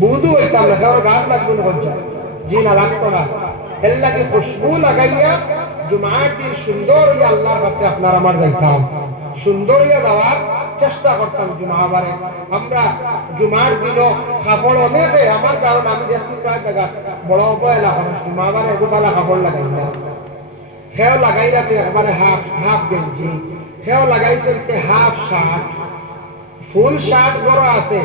বুধু হইতাম না, কারণ গাছ লাগবে না হজ্জা, জি না লাগতো না। এর লাগে খুশবু লাগাইয়া জুমার দিন সুন্দর হইয়া আল্লাহর কাছে আপনার আমার যাইতাম, সুন্দর হইয়া যাওয়ার চেষ্টা করতাম জুমাবারে। আমরা জুমার দিনও কাপড় অনেকে আমার ধারণা, আমি দেখছি প্রায় জায়গা বড় অবহেলা করে জুমাবারে এগুলা কাপড় লাগাই না, সেও লাগাই রাখে একবারে হাফ হাফ গেঞ্জি, সেও লাগাইছেন হাফ শার্ট, ফুল শার্ট বড় আছে,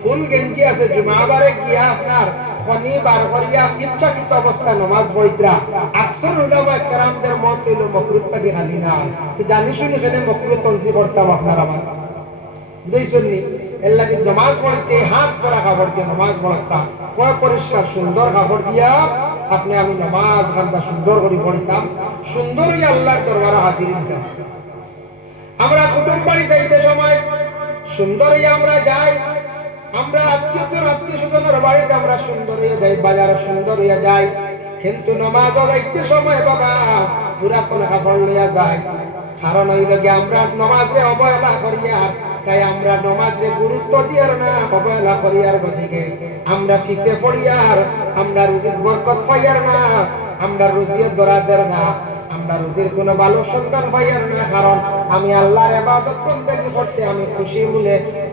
ফুল গেঞ্জি আছে। জুমাবারে গিয়া আপনার খনি বার করিয়া ইচ্ছাকৃত অবস্থায় নমাজ পড়িত্রা আকসর উলামা কেরামদের মত হইল মাকরুহটা দিয়ে খালি না, তো জানি শুনি এখানে মাকরুহ তনজি করতাম আপনার আমার বুঝছেননি। এর লাগে নমাজ পড়িতে হাত পরা কাপড় দিয়ে নমাজ পড়তাম, পরিষ্কার সুন্দর কাপড় দিয়া আপনি আমি নমাজ গান্দা সুন্দর করে পড়িতাম, সুন্দর হইয়া আল্লাহর দরবারে হাজির দিতাম। আমরা কুটুম বাড়ি যাইতে সময় সুন্দর হইয়া আমরা যাই, আমরা আত্মীয় স্বজনের বাড়িতে আমরা সুন্দর হইয়া যাই, বাজারে সুন্দর হইয়া যাই, কিন্তু নমাজ যাইতে সময় বাবা পুরাতন কাপড় লইয়া যায়। কারণ হইল কি আমরা নমাজে অবহেলা করিয়া, তাই আমরা নমাজে গুরুত্ব দিয়ার না, অবহেলা করিয়ার গতিকে আমরা পিছে পড়িয়ার, আমরা রুজির বরকত পাইয়ার না, আমরা রুজির দরাদের না, আমরা রুজির কোনো ভালো সন্তান পাইয়ার না। কারণ আমি আল্লাহর ইবাদত বন্দেগী করতে আমি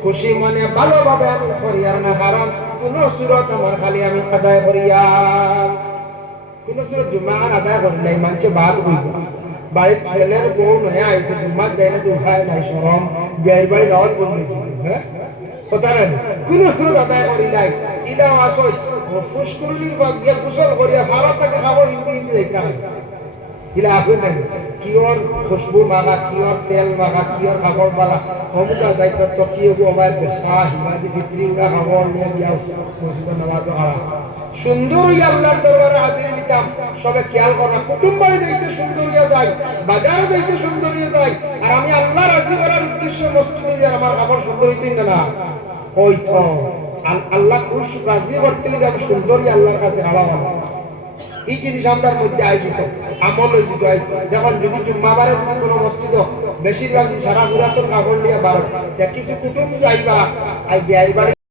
খুশি মনে ভালোভাবে আমি করিয়ার না, কারণ কোন সুরত আমার খালি আমি আদায় করিয়ার, কোন সুরত জুমার আদায় করিলাই মানছে বাদ হইব। বাড়ির ছেলের বউ নয়া আইছে, জুমার যাই না উঠায় নাই, সরম বিয়ের বাড়ি যাওয়ার বন্ধেছি, হ্যাঁ কথা না, কোন সুরত আদায় করিলাই। ইলাও আসো ফুসকুরুলির গিয়ে গোসল করিয়া ভারত থেকে খাবো, হিন্দি হিন্দি দেখতে ইলা আপনি নেন কিয়র খুশবু মাগা, কিয়র তেল মাগা, কিয়র কাপড় মাগা, হমুকা যাইত তো কি হবো আমার বেখা হিমাদি চিত্রি উড়া কাপড় নিয়ে গিয়াও মসজিদের নামাজ পড়া সুন্দর হইয়া আল্লাহর দরবারে হাজির দিতাম। সবে খেয়াল করনা, কুটুম বাড়ি যাইতে সুন্দর হইয়া যায়, বাজারে যাইতে সুন্দর হইয়া যায়, আর আমি আল্লাহ রাজি করার উদ্দেশ্যে মসজিদে যাই, আমার কাপড় সুন্দর হইতেন না, ওই তো আল্লাহ খুশ রাজি করতে গেলে আমি সুন্দর হইয়া আল্লাহর কাছে হারাবো। এই জিনিস আমার মধ্যে আয়োজিত আমল হয়েছিল। দেখুন যদি জুম্মাবারে যদি কোনো মসজিদ বেশিরভাগ সারা পুরাতন কাপড় নিয়ে বার কিছু কুটুম যাইবা আর বিয়ের বাড়ি